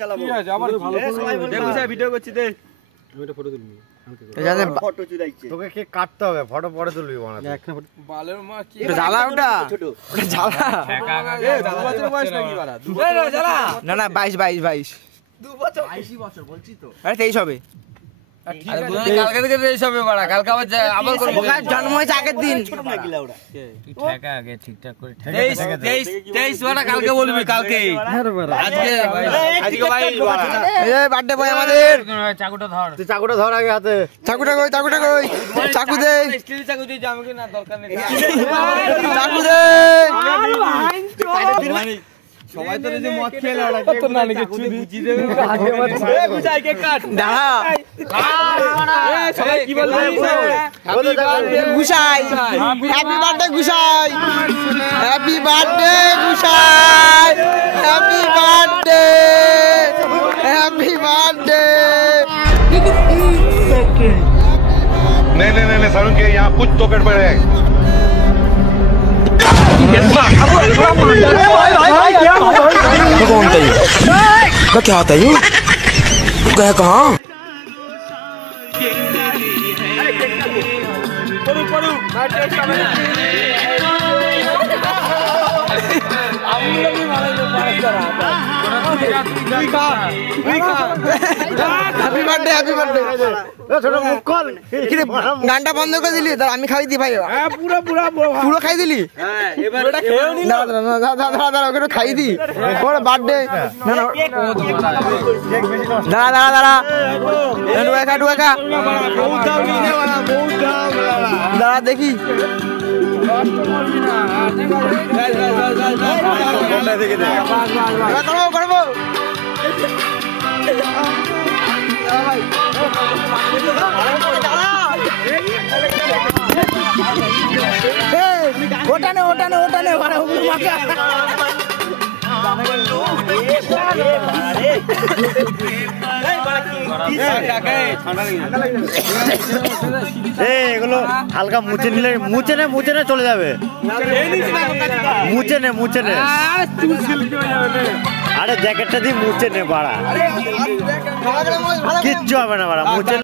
চালাবো ঠিক আছে আবার ভালো দেখো স্যার ভিডিও করছি দে আমি একটা ফটো তুলবি জানেন ফটো চুদাইছে তোকে কে কাটতে হবে ফটো পরে তুলবি বানাতে একটা ফটো বালের মা কি জ্বালা ওটা জ্বালা এ 2 বছর বয়স নাকি বাড়া 2 বছর জ্বালা না না 22 2 বছর 22 বছর বলছি তো আরে 23 হবে কালকে থেকে 23 হবে বাড়া কালকে আবার করব জন্ম হয়েছে আগের দিন ছোট নাকি লাউড়া তুই ঠেকা আগে ঠিকঠাক করে 23 বাড়া কালকে বলবি কালকে আজকে ভাই এই বার্থডে বয় আমাদের চাকুটা ধর তুই চাকুটা ধর আগে হাতে চাকুটা কই চাকু দে স্টিল চাকু দিয়ে আমাকে না দরকার নেই চাকু দে সবাই তো যে মদ খেয়ে লড়া কত না নাকি বুঝি দেবে আগে মত এ বুঝাই কে কাট দাঁড়া এ সবাই কি বলবে Gusai happy birthday Gusai happy birthday Gusai happy birthday नहीं सारुण के यहाँ कुछ तो गड़बड़ है क्या होता है गया कहाँ গানটা বন্ধ করে দিলি আমি খাই দি ভাই পুরো খাই দিলি ওকে খাই দি বার্থডে দাঁড়া দাঁড়া দেখি করবো ওটানে এগুলো হালকা মুছে নিলে মুছে নে চলে যাবে মুছে নে আরে জ্যাকেটটা দিয়ে মুছে নে বাড়া কিচ্ছু হবে না বাড়া মুছে